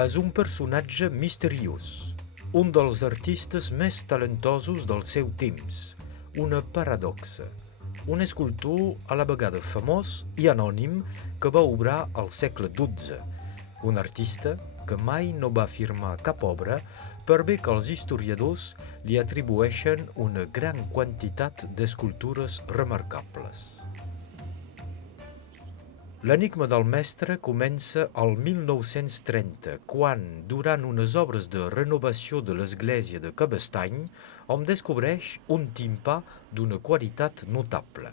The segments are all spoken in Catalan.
És un personatge misteriós, un dels artistes més talentosos del seu temps, una paradoxa, un escultor a la vegada famós i anònim que va obrar al segle XII, un artista que mai no va firmar cap obra per bé que els historiadors li atribueixen una gran quantitat d'escultures remarcables. L'enigma del mestre comença al 1930, quan, durant unes obres de renovació de l'església de Cabestany, hom descobreix un timpà d'una qualitat notable.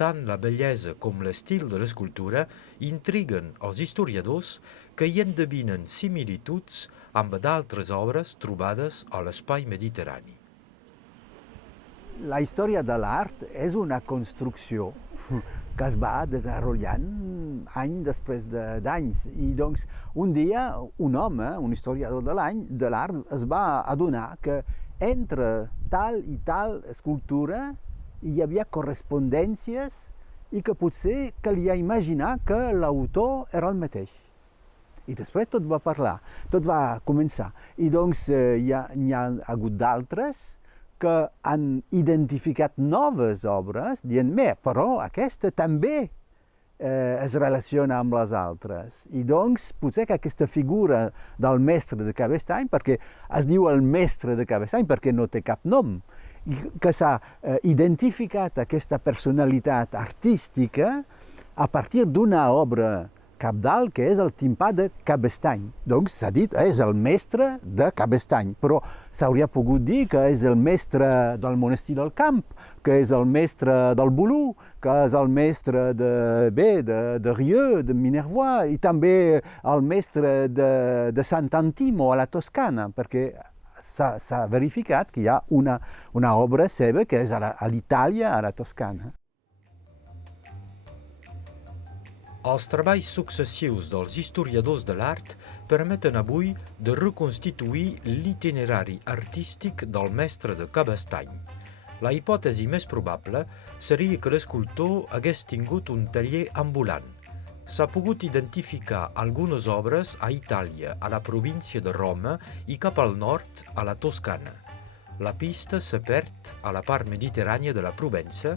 Tant la bellesa com l'estil de l'escultura intriguen els historiadors que hi endevinen similituds amb d'altres obres trobades a l'espai mediterrani. La història de l'art és una construcció que es va desenvolupant any després d'anys. I doncs un dia un home, un historiador de l'art, es va adonar que entre tal i tal escultura hi havia correspondències i que potser calia imaginar que l'autor era el mateix. I després tot va parlar, tot va començar. I doncs n'hi ha hagut d'altres que han identificat noves obres, dient, però aquesta també es relaciona amb les altres. I doncs potser que aquesta figura del mestre de Cabestany, perquè es diu el mestre de Cabestany perquè no té cap nom, i que s'ha identificat aquesta personalitat artística a partir d'una obra cabdal que és el timpà de Cabestany. Doncs s'ha dit, és el mestre de Cabestany, però s'hauria pogut dir que és el mestre del monestir del Camp, que és el mestre del Bolú, que és el mestre de Rieux, de Minervois, i també el mestre de Sant'Antimo a la Toscana, perquè s'ha verificat que hi ha una obra seva que és a l'Itàlia, a la Toscana. Els treballs successius dels historiadors de l'art permeten avui de reconstituir l'itinerari artístic del mestre de Cabestany. La hipòtesi més probable seria que l'escultor hagués tingut un taller ambulant. S'ha pogut identificar algunes obres a Itàlia, a la província de Roma i cap al nord, a la Toscana. La pista se perd a la part mediterrània de la Provença,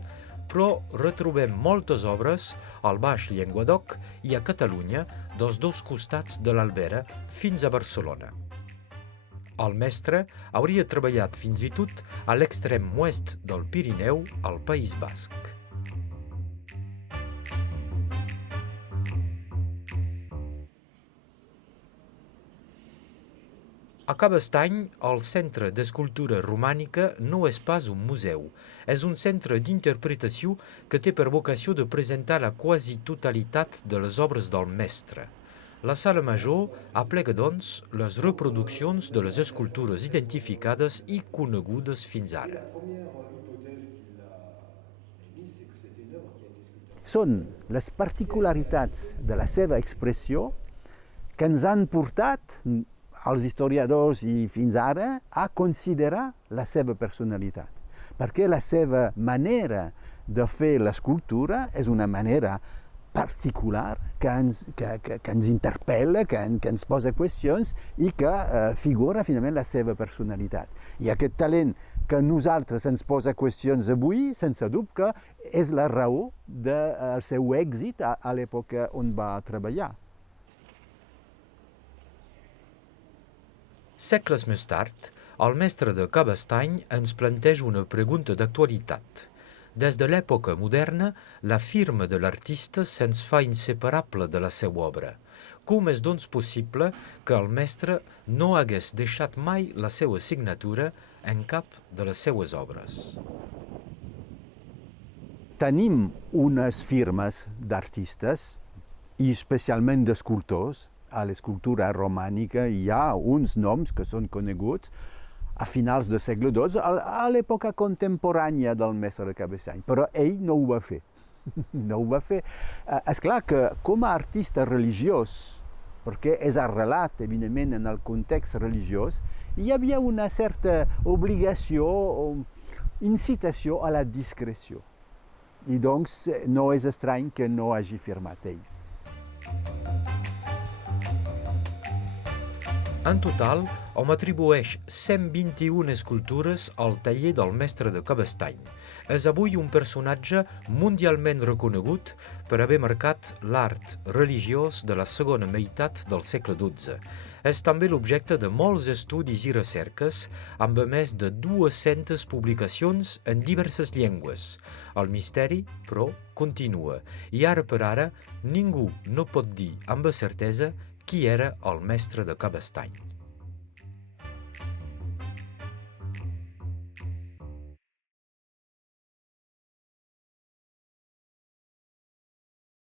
però retrobem moltes obres al Baix Llenguadoc i a Catalunya dels dos costats de l'Albera fins a Barcelona. El mestre hauria treballat fins i tot a l'extrem oest del Pirineu, al País Basc. A Cabestany, el Centre d'Escultura Romànica no és pas un museu, és un centre d'interpretació que té per vocació de presentar la quasi totalitat de les obres del mestre. La sala major aplega, doncs, les reproduccions de les escultures identificades i conegudes fins ara. Són les particularitats de la seva expressió que ens han portat els historiadors i fins ara a considerar la seva personalitat, perquè la seva manera de fer l'escultura és una manera particular que ens interpel·la, que ens posa qüestions i que figura finalment la seva personalitat. I aquest talent que nosaltres ens posa qüestions avui, sense dubte que és la raó del seu èxit a l'època on va treballar. Segles més tard, el mestre de Cabestany ens planteja una pregunta d'actualitat. Des de l'època moderna, la firma de l'artista se'ns fa inseparable de la seva obra. Com és doncs possible que el mestre no hagués deixat mai la seva signatura en cap de les seues obres? Tenim unes firmes d'artistes, i especialment d'escultors. A l'escultura romànica hi ha uns noms que són coneguts a finals del segle XII, a l'època contemporània del mestre de Cabestany, però ell no ho va fer. No ho va fer. És clar que com a artista religiós, perquè és arrelat, evidentment, en el context religiós, hi havia una certa obligació o incitació a la discreció. I doncs no és estrany que no hagi firmat ell. En total, hom atribueix 121 escultures al taller del mestre de Cabestany. És avui un personatge mundialment reconegut per haver marcat l'art religiós de la segona meitat del segle XII. És també l'objecte de molts estudis i recerques, amb més de 200 publicacions en diverses llengües. El misteri, però, continua, i ara per ara ningú no pot dir amb certesa qui era el mestre de Cabestany.